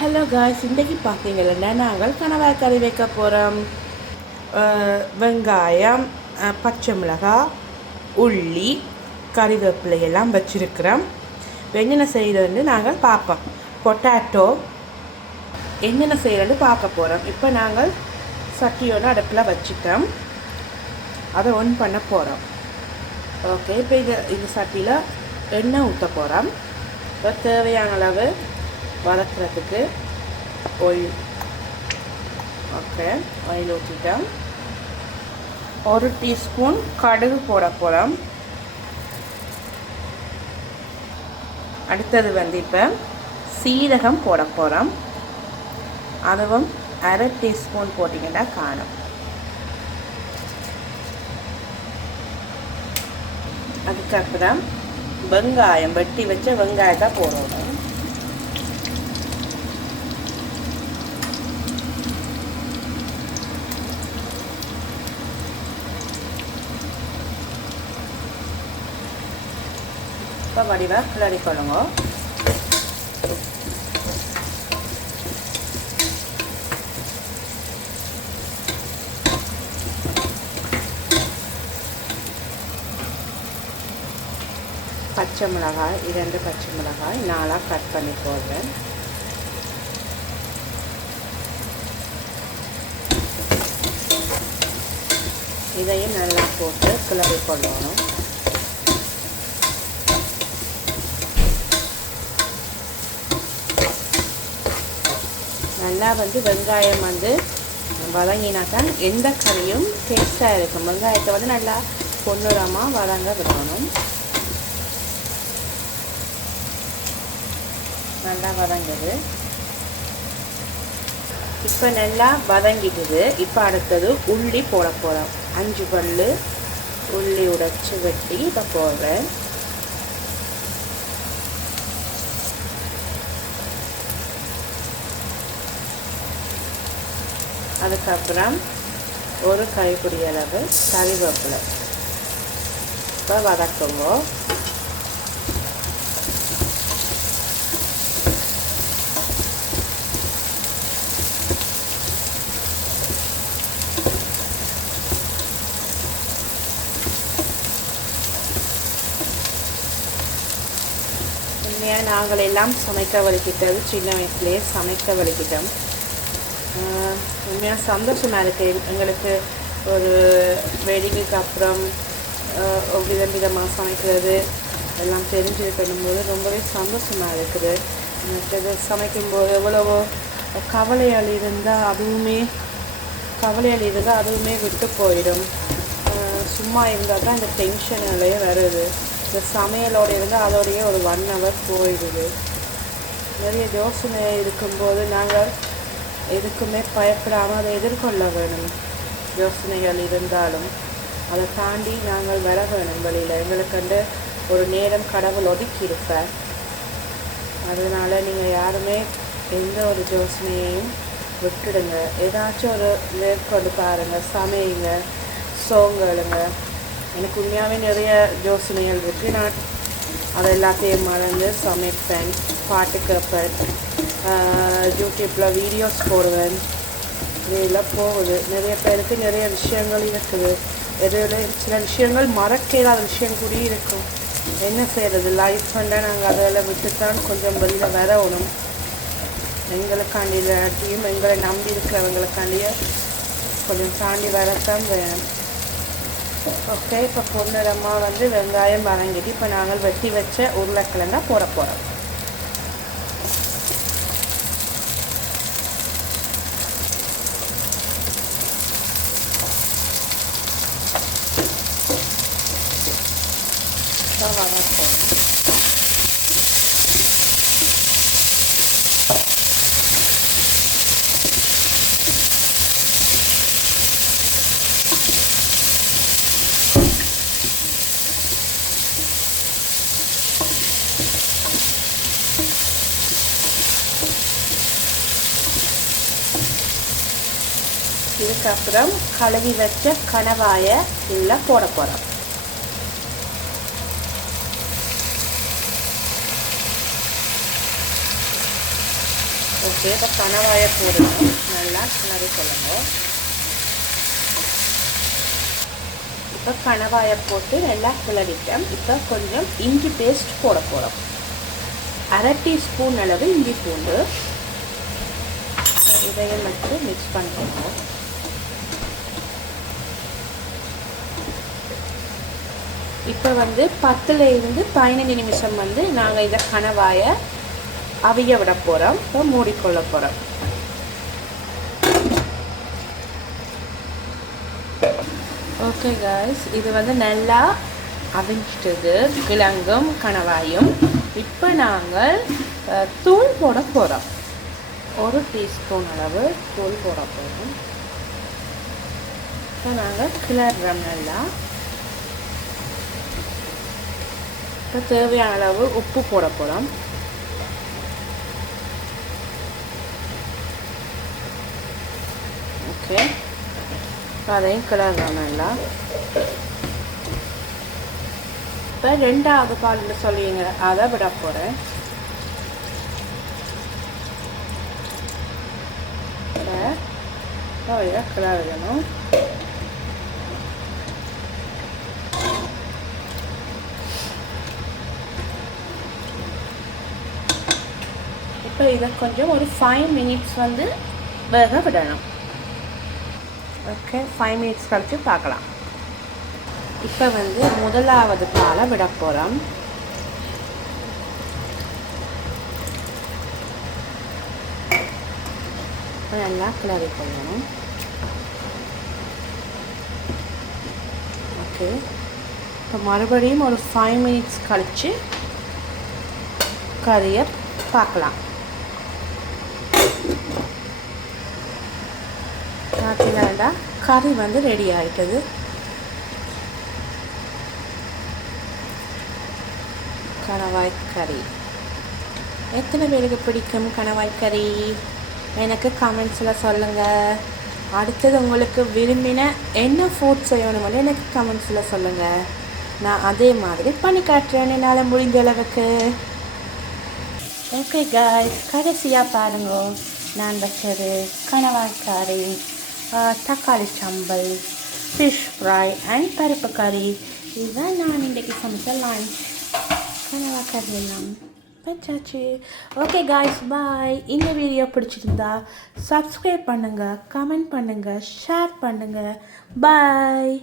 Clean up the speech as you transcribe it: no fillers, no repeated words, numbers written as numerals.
Hello guys, இன்றைக்கி பார்த்தீங்கன்னா நாங்கள் கணவாய் கறி வைக்க போகிறோம். வெங்காயம், பச்சை மிளகாய், உள்ளி, கறிவேப்பிலை எல்லாம் வச்சுருக்கிறோம். என்னென்ன செய்கிறதுன்னு நாங்கள் பார்ப்போம். பொட்டாட்டோ என்னென்ன செய்கிறதுன்னு பார்க்க போகிறோம். இப்போ நாங்கள் சட்டியோட அடுப்பில் வச்சுட்டோம், அதை ஒன் பண்ண போகிறோம். ஓகே, இப்போ இந்த சட்டியில் எண்ணெய் ஊற்ற போகிறோம். இப்போ தேவையான அளவு வதக்கிறதுக்கு ஆயில். ஓகே, ஆயில் ஊற்றிட்டோம். 1 டீஸ்பூன் கடுகு போட போகிறோம். அடுத்தது இப்போ சீரகம் போட போகிறோம். அதுவும் 1/2 டீஸ்பூன் போட்டிங்கன்னா காணும். அதுக்கப்புறம் வெங்காயம், வெட்டி வச்ச வெங்காயத்தை போடணும். இப்போ வடிவாக கிளறி கொள்ளுங்க. பச்சை மிளகாய், 2 பச்சை மிளகாய் 4 கட் பண்ணி போடுறேன். இதையும் நல்லா போட்டு கிளறி கொள்ளணும். நல்லா வெங்காயம் வதங்கினாத்தான் எந்த கறியும் டேஸ்ட்டாக இருக்கும். வெங்காயத்தை நல்லா பொன்னிறமாக வதங்க விடணும். நல்லா வதங்குது. இப்போ நல்லா வதங்கிடுது. இப்போ அடுத்தது உள்ளி போட போகிறோம். 5 பல்லு உள்ளி உடைச்சி வெட்டி இப்போ போடுறேன். அதுக்கப்புறம் 1 கைப்பிடி அளவு கறிவேப்பிலை இப்போ வதக்குங்க. உண்மையாக நாங்கள் எல்லாம் சமைக்க வலிக்கிட்டது சின்ன வயசுலேயே சமைக்க வலிக்கிட்டோம். உண்மையாக சந்தோஷமாக இருக்குது. எங்களுக்கு ஒரு வெடிங்குக்கு அப்புறம் விதமாக சமைக்கிறது எல்லாம் தெரிஞ்சுக்கணும் போது ரொம்பவே சந்தோஷமாக இருக்குது. மற்றது சமைக்கும்போது எவ்வளவோ கவலையால் இருந்தால் அதுவுமே விட்டு போயிடும். சும்மா இருந்தால் தான் இந்த டென்ஷனாலேயே வருது. இந்த சமையலோடு இருந்தால் அதோடையே ஒரு 1 hour போயிடுது. நிறைய யோசனை இருக்கும்போது நாங்கள் எதுக்குமே பயப்படாமல் அதை எதிர்கொள்ள வேணும். யோசனைகள் இருந்தாலும் அதை தாண்டி நாங்கள் வர வேணும் வெளியில். எங்களுக்குண்டு ஒரு நேரம் கடவுள் ஒதுக்கி இருப்பார். அதனால் நீங்கள் யாருமே எந்த ஒரு யோசனையையும் விட்டுடுங்க. ஏதாச்சும் ஒரு மேற்கொண்டு பாருங்கள், சமையுங்க, சோங்களுங்க. எனக்கு உண்மையாகவே நிறைய யோசனைகள் இருக்குது. நான் அதை எல்லாத்தையும் மறந்து சமைப்பேன், பாட்டு கேட்பேன், யூடியூப்பில் வீடியோஸ் போடுவேன். இதெல்லாம் போகுது. நிறைய பேருக்கு நிறைய விஷயங்கள் இருக்குது. சில விஷயங்கள் மறக்காத விஷயம் கூட இருக்கும். என்ன செய்கிறது, லைஃப் நாங்கள் அதில் விட்டுத்தான் கொஞ்சம் வெளியில் வரணும். எங்களுக்காண்டியும் எங்களை நம்பி இருக்கிறவங்களுக்காண்டிய கொஞ்சம் தாண்டி வரத்தான் வேணும். ஓகே, இப்போ பொன்னிறமாக வெங்காயம் வதங்கிட்டு இப்போ நாங்கள் வெட்டி வச்ச உருளைக்கிழங்கா போட போகிறோம். வதக்கணும். இதுக்கப்புறம் கழுவி வச்ச கணவாயை உள்ள போட போகிறோம். ஓகே, இப்போ கணவாயை போடணும். நல்லா கிளறி கொள்ளணும். இப்போ கணவாயை போட்டு நல்லா கிளறிட்டோம். இப்போ கொஞ்சம் இஞ்சி பேஸ்ட் போட போகிறோம். 1/2 டீஸ்பூன் அளவு இஞ்சி பூண்டு. இதையும் மட்டும் மிக்ஸ் பண்ணிக்கணும். இப்போ 10லேருந்து 15 நிமிஷம் நாங்கள் இதை கணவாயை அவிய விட போகிறோம். இப்போ மூடிக்கொள்ள போகிறோம். ஓகே காய்ஸ், இது நல்லா அவிஞ்சிட்டது கிழங்கும் கணவாயும். இப்போ நாங்கள் தூள் போட போகிறோம். 1 டீஸ்பூன் அளவு தூள் போட போகிறோம். இப்போ நாங்கள் கிளறுறோம் நல்லா. இப்போ தேவையான அளவு உப்பு போட போகிறோம். ஓகே, அதையும் கிளறுறோம் நல்லா. இப்போ 2வது பாலில் சொல்லிங்க, அதை விட போகிறேன். கிளறணும். இப்போ இதை கொஞ்சம் ஒரு 5 மினிட்ஸ் வேக விடணும். ஓகே, 5 மினிட்ஸ் கழிச்சு பார்க்கலாம். இப்போ 1வது பாலை விட போகிறோம். நல்லா கிளறி கொள்ளணும். ஓகே, இப்போ மறுபடியும் ஒரு 5 மினிட்ஸ் கழிச்சு கறியை பார்க்கலாம். பார்த்தீங்கன்னா கறி ரெடி ஆகிட்டது. கணவாய் கறி எத்தனை பேருக்கு பிடிக்கும்? கணவாய் கறி எனக்கு கமெண்ட்ஸில் சொல்லுங்கள். அடுத்தது உங்களுக்கு விரும்பின என்ன ஃபுட் செய்யணும்னு எனக்கு கமெண்ட்ஸில் சொல்லுங்கள். நான் அதே மாதிரி பண்ணி காட்டுறேன் என்னால் முடிஞ்ச அளவுக்கு. ஓகே காய்ஸ், கடைசியாக பாருங்க, நான் வச்சது கணவாய் கறி, தக்காளி சம்பல், ஃபிஷ் ஃப்ரை அண்ட் பருப்பு கறி. இதுதான் நான் இன்றைக்கி சமைச்ச லஞ்ச். கணவாய் கறி எல்லாம் வச்சாச்சு. ஓகே காய்ஸ், பாய். இந்த வீடியோ பிடிச்சிருந்தா சப்ஸ்கிரைப் பண்ணுங்கள், கமெண்ட் பண்ணுங்கள், ஷேர் பண்ணுங்கள். பாய்.